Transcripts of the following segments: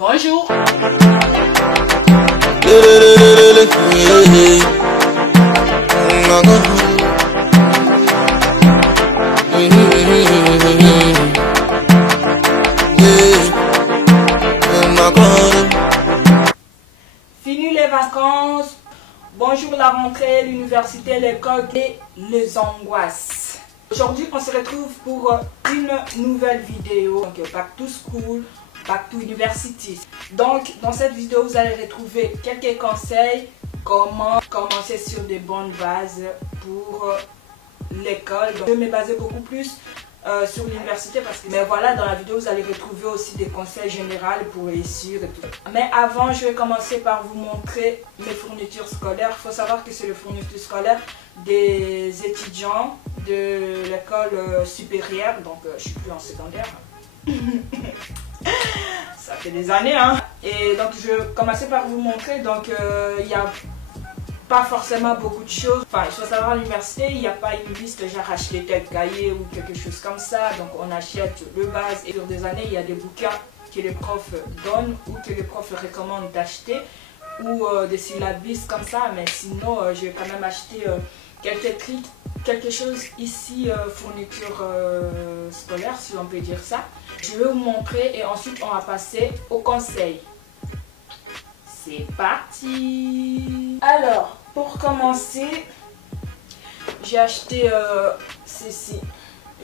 Bonjour. Fini les vacances. Bonjour la rentrée, l'université, l'école et les angoisses. Aujourd'hui, on se retrouve pour une nouvelle vidéo. Donc, Back to School, Back to University. Donc, dans cette vidéo, vous allez retrouver quelques conseils. Comment commencer sur des bonnes bases pour l'école. Je vais me baser beaucoup plus sur l'université parce que, mais voilà, dans la vidéo vous allez retrouver aussi des conseils généraux pour réussir et tout. Mais avant, je vais commencer par vous montrer mes fournitures scolaires. Il faut savoir que c'est les fournitures scolaires des étudiants de l'école supérieure, donc je suis plus en secondaire. Ça fait des années, hein. Et donc je vais commencer par vous montrer. Donc il y a pas forcément beaucoup de choses. Enfin, il faut savoir à l'université, il n'y a pas une liste, genre acheter tel cahier ou quelque chose comme ça. Donc on achète le base et sur des années, il y a des bouquins que les profs donnent ou que les profs recommandent d'acheter ou des syllabus comme ça. Mais sinon, je vais quand même acheter quelques trucs, quelque chose ici, fourniture scolaire, si on peut dire ça. Je vais vous montrer et ensuite on va passer au conseil. C'est parti! Alors, pour commencer, j'ai acheté ceci.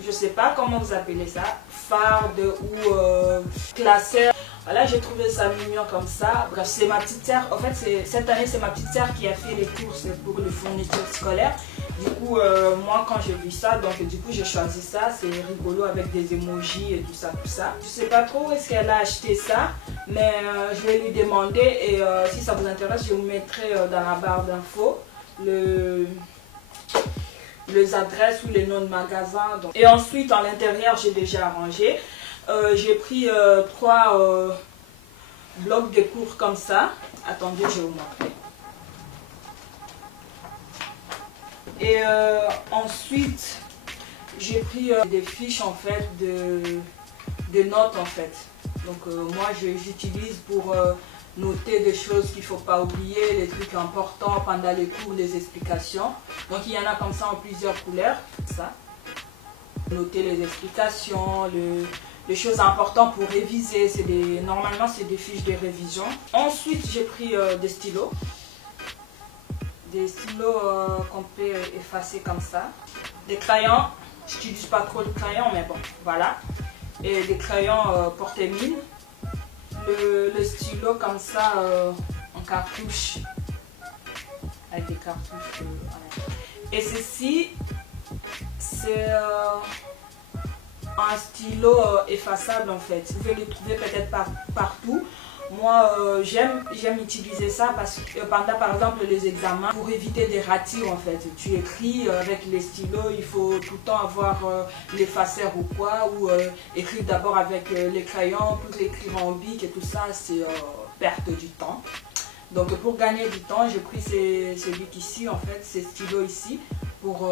Je sais pas comment vous appelez ça, farde ou classeur. Voilà, j'ai trouvé ça mignon comme ça. Bref, c'est ma petite sœur. En fait, cette année, c'est ma petite sœur qui a fait les courses pour les fournitures scolaires. Du coup, moi, quand j'ai vu ça, donc du coup, j'ai choisi ça. C'est rigolo avec des emojis et tout ça, tout ça. Je sais pas trop où est-ce qu'elle a acheté ça, mais je vais lui demander et si ça vous intéresse, je vous mettrai dans la barre d'infos les adresses ou les noms de magasins. Donc. Et ensuite, à l'intérieur, j'ai déjà arrangé. J'ai pris 3 blocs de cours comme ça. Attendez, je vais vous montrer. Et ensuite, j'ai pris des fiches en fait de notes en fait. Donc moi, j'utilise pour noter des choses qu'il ne faut pas oublier, les trucs importants pendant les cours, les explications. Donc il y en a comme ça en plusieurs couleurs. Ça. Noter les explications, les choses importantes pour réviser. Normalement, c'est des fiches de révision. Ensuite, j'ai pris des stylos. Des stylos qu'on peut effacer comme ça. Des crayons. Je n'utilise pas trop le crayon, mais bon, voilà. Et des crayons porte-mine. Le stylo comme ça en cartouche. Avec des cartouches. Et ceci, c'est un stylo effaçable en fait. Vous pouvez le trouver peut-être partout. Moi, j'aime utiliser ça parce que pendant par exemple les examens, pour éviter des ratures en fait. Tu écris avec les stylos, il faut tout le temps avoir l'effaceur ou quoi, ou écrire d'abord avec les crayons, pour écrire en bic et tout ça, c'est perte du temps. Donc pour gagner du temps, j'ai pris ces bics ici en fait, ces stylos ici pour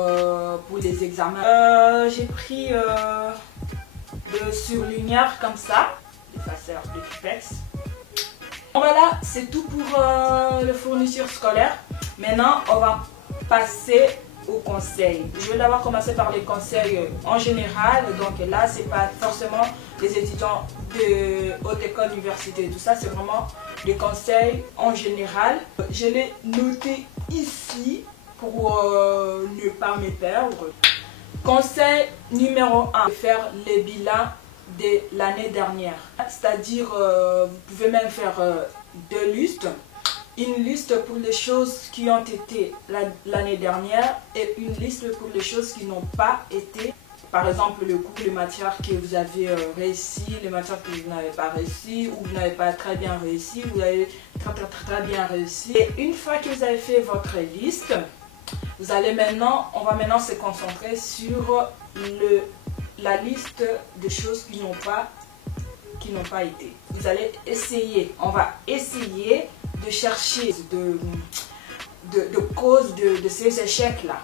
les examens. J'ai pris de surligneurs comme ça, l'effaceur de Pipex. Voilà, c'est tout pour les fournitures scolaires. Maintenant, on va passer aux conseils. Je vais d'abord commencer par les conseils en général. Donc là, c'est pas forcément les étudiants de haute école, université, tout ça. C'est vraiment des conseils en général. Je l'ai noté ici pour ne pas me perdre. Conseil numéro 1, faire les bilans de l'année dernière. C'est-à-dire, vous pouvez même faire 2 listes. Une liste pour les choses qui ont été l'année dernière et une liste pour les choses qui n'ont pas été. Par exemple, le cours, les matières que vous avez réussi, les matières que vous n'avez pas réussi ou vous n'avez pas très bien réussi, vous avez très bien réussi. Et une fois que vous avez fait votre liste, on va maintenant se concentrer sur la liste de choses qui n'ont pas été. Vous allez essayer, on va essayer de chercher de causes de ces échecs-là.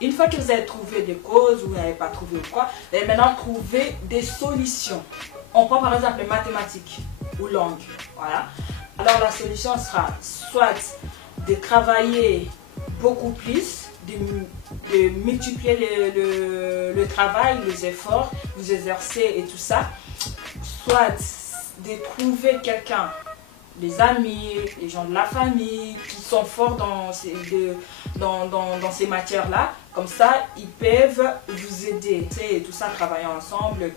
Une fois que vous avez trouvé des causes, vous n'avez pas trouvé ou quoi, vous allez maintenant trouver des solutions. On prend par exemple les mathématiques. ou longue. Voilà. Alors la solution sera soit de travailler beaucoup plus, de multiplier le travail, les efforts, vous exercer et tout ça, soit de trouver quelqu'un, des amis, les gens de la famille qui sont forts dans ces matières-là. Comme ça, ils peuvent vous aider. Et tout ça, travailler ensemble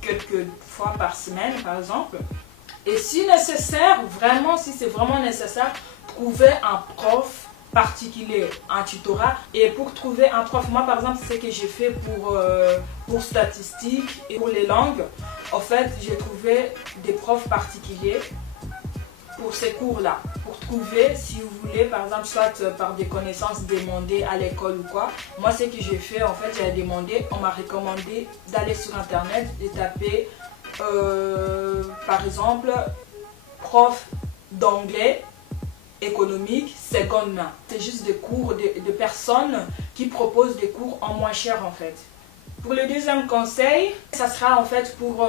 quelques fois par semaine, par exemple. Et si nécessaire, vraiment, si c'est vraiment nécessaire, trouver un prof particulier, un tutorat. Et pour trouver un prof, moi par exemple, c'est ce que j'ai fait pour statistiques et pour les langues. En fait, j'ai trouvé des profs particuliers pour ces cours-là. Pour trouver, si vous voulez, par exemple, soit par des connaissances demandées à l'école ou quoi. Moi, ce que j'ai fait, en fait, j'ai demandé, on m'a recommandé d'aller sur Internet et taper, par exemple, prof d'anglais économique seconde main. C'est juste des cours de personnes qui proposent des cours en moins cher en fait. Pour le deuxième conseil, ça sera en fait pour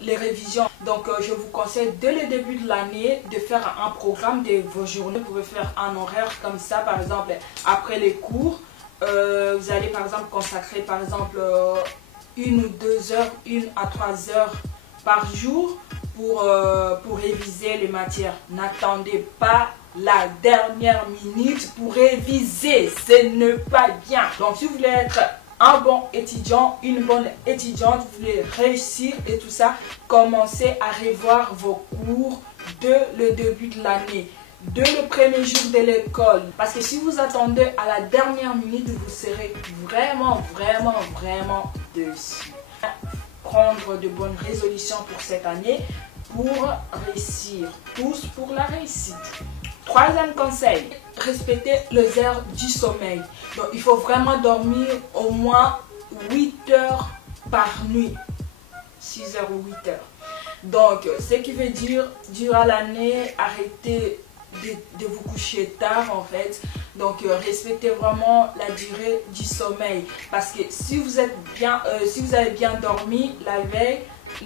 les révisions. Donc je vous conseille dès le début de l'année de faire un programme de vos journées. Vous pouvez faire un horaire comme ça, par exemple après les cours. Vous allez par exemple consacrer par exemple 1 ou 2 heures, 1 à 3 heures par jour pour réviser les matières. N'attendez pas la dernière minute pour réviser, ce n'est pas bien. Donc si vous voulez être un bon étudiant, une bonne étudiante, vous voulez réussir et tout ça, commencez à revoir vos cours dès le début de l'année, dès le premier jour de l'école. Parce que si vous attendez à la dernière minute, vous serez vraiment déçus. Prendre de bonnes résolutions pour cette année pour réussir, tous pour la réussite. Troisième conseil, respecter les heures du sommeil. Donc il faut vraiment dormir au moins 8 heures par nuit, 6 heures ou 8 heures. Donc ce qui veut dire, durant l'année, arrêtez de vous coucher tard en fait. Donc respectez vraiment la durée du sommeil. Parce que si vous êtes bien, si vous avez bien dormi la veille,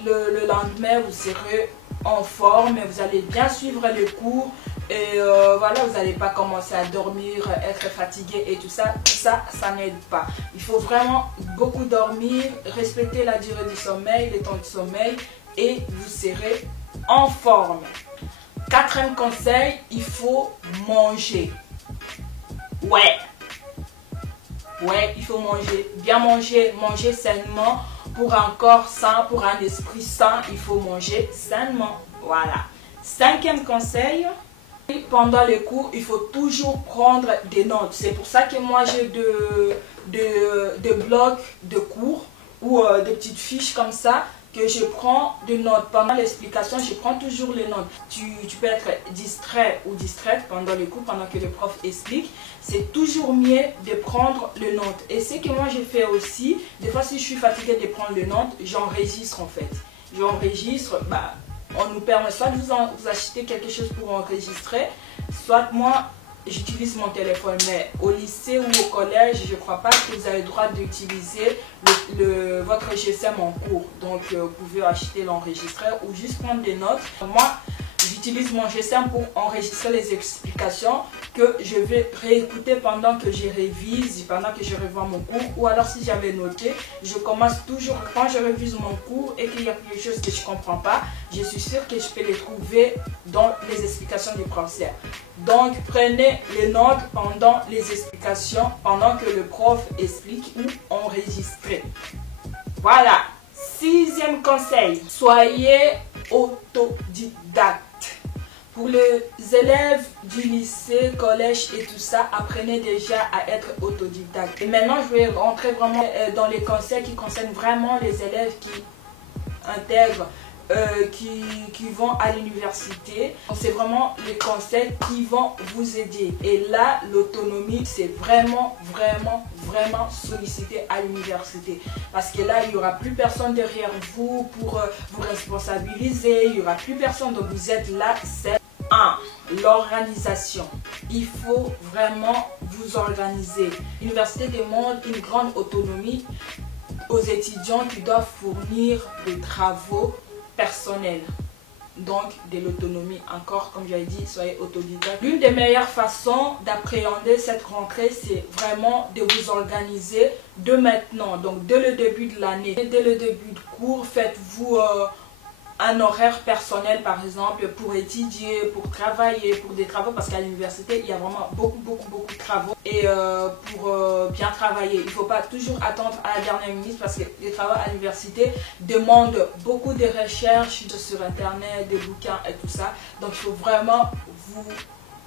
le lendemain vous serez en forme et vous allez bien suivre les cours. Et voilà, vous n'allez pas commencer à dormir, être fatigué et tout ça. Tout ça, ça n'aide pas. Il faut vraiment beaucoup dormir, respecter la durée du sommeil, le temps du sommeil et vous serez en forme. Quatrième conseil, il faut manger. Ouais, il faut manger. Bien manger, manger sainement. Pour un corps sain, pour un esprit sain, il faut manger sainement. Voilà. Cinquième conseil, pendant les cours, il faut toujours prendre des notes. C'est pour ça que moi j'ai des blocs de cours ou des petites fiches comme ça que je prends des notes. Pendant l'explication, je prends toujours les notes. Tu peux être distrait ou distraite pendant les cours, pendant que le prof explique. C'est toujours mieux de prendre les notes. Et ce que moi j'ai fait aussi, des fois si je suis fatiguée de prendre les notes, j'enregistre en fait. J'enregistre, on nous permet soit de vous acheter quelque chose pour enregistrer, soit moi j'utilise mon téléphone. Mais au lycée ou au collège, je ne crois pas que vous avez le droit d'utiliser votre GSM en cours. Donc vous pouvez acheter l'enregistreur ou juste prendre des notes. Moi j'utilise mon GSM pour enregistrer les explications que je vais réécouter pendant que je révise, pendant que je revois mon cours. Ou alors si j'avais noté, je commence toujours, quand je révise mon cours et qu'il y a quelque chose que je ne comprends pas, je suis sûre que je peux les trouver dans les explications du professeur. Donc prenez les notes pendant les explications, pendant que le prof explique ou enregistrez. Voilà. Sixième conseil, soyez autodidacte. Pour les élèves du lycée, collège et tout ça, apprenez déjà à être autodidacte. Et maintenant, je vais rentrer vraiment dans les conseils qui concernent vraiment les élèves qui intègrent, qui vont à l'université. C'est vraiment les conseils qui vont vous aider. Et là, l'autonomie, c'est vraiment sollicité à l'université. Parce que là, il n'y aura plus personne derrière vous pour vous responsabiliser. Il n'y aura plus personne. Donc, vous êtes là, c'est l'organisation. Il faut vraiment vous organiser. L'université demande une grande autonomie aux étudiants qui doivent fournir des travaux personnel. Donc de l'autonomie. Encore, comme j'avais dit, soyez autodidacte. L'une des meilleures façons d'appréhender cette rentrée, c'est vraiment de vous organiser de maintenant. Donc dès le début de l'année, dès le début de cours, faites-vous un horaire personnel par exemple pour étudier, pour travailler, pour des travaux, parce qu'à l'université il y a vraiment beaucoup de travaux. Et pour bien travailler, il ne faut pas toujours attendre à la dernière minute, parce que les travaux à l'université demandent beaucoup de recherches sur internet, des bouquins et tout ça. Donc il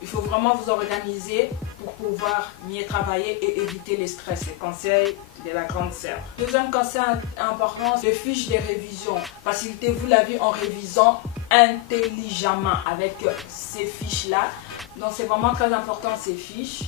faut vraiment vous organiser pour pouvoir mieux travailler et éviter les stress. Les conseils de la grande sœur. Deuxième conseil important, les fiches de révision. Facilitez-vous la vie en révisant intelligemment avec ces fiches-là. Donc c'est vraiment très important, ces fiches.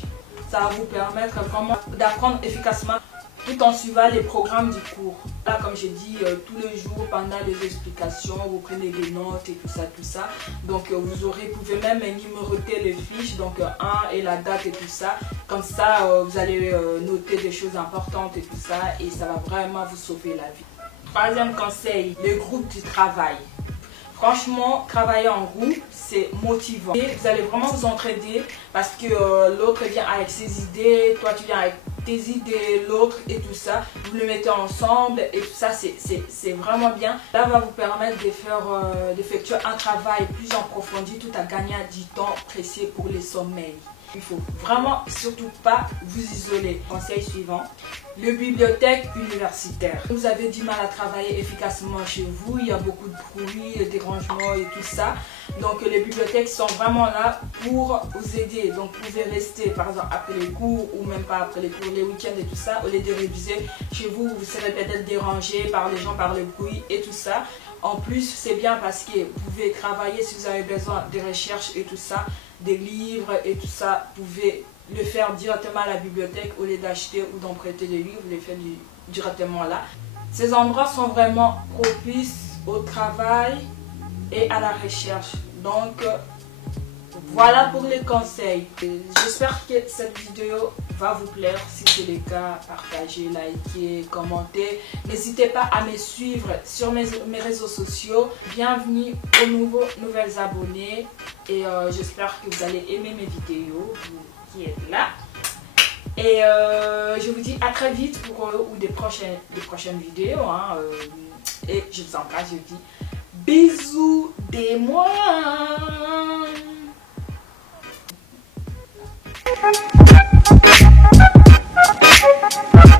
Ça va vous permettre vraiment d'apprendre efficacement tout en suivant les programmes du cours. Là, comme j'ai dit, tous les jours pendant les explications, vous prenez des notes et tout ça. Donc vous pouvez même numéroter les fiches, donc 1 et la date et tout ça. Comme ça, vous allez noter des choses importantes et tout ça, et ça va vraiment vous sauver la vie. Troisième conseil, le groupe du travail. Franchement, travailler en groupe, c'est motivant. Et vous allez vraiment vous entraider, parce que l'autre vient avec ses idées, toi tu viens avec tes idées, l'autre et tout ça. Vous le mettez ensemble et tout ça, c'est vraiment bien. Là, va vous permettre d'effectuer un travail plus approfondi tout en gagnant du temps précieux pour les sommeils. Il faut vraiment surtout pas vous isoler. Conseil suivant, les bibliothèques universitaires. Vous avez du mal à travailler efficacement chez vous, il y a beaucoup de bruit, de dérangements et tout ça. Donc les bibliothèques sont vraiment là pour vous aider. Donc vous pouvez rester par exemple après les cours ou même pas après les cours, les week-ends et tout ça. Au lieu de réviser chez vous, vous serez peut-être dérangé par les gens, par le bruit et tout ça. En plus, c'est bien parce que vous pouvez travailler si vous avez besoin de recherches et tout ça, des livres et tout ça. Vous pouvez le faire directement à la bibliothèque au lieu d'acheter ou d'emprunter des livres, vous les faites directement là. Ces endroits sont vraiment propices au travail et à la recherche. Donc, voilà pour les conseils. J'espère que cette vidéo va vous plaire. Si c'est le cas, partagez, likez, commentez. N'hésitez pas à me suivre sur mes réseaux sociaux. Bienvenue aux nouvelles abonnés. Et j'espère que vous allez aimer mes vidéos, vous qui êtes là. Et je vous dis à très vite pour des prochaines vidéos. Et je vous embrasse, je vous dis bisous des mois. Thank you.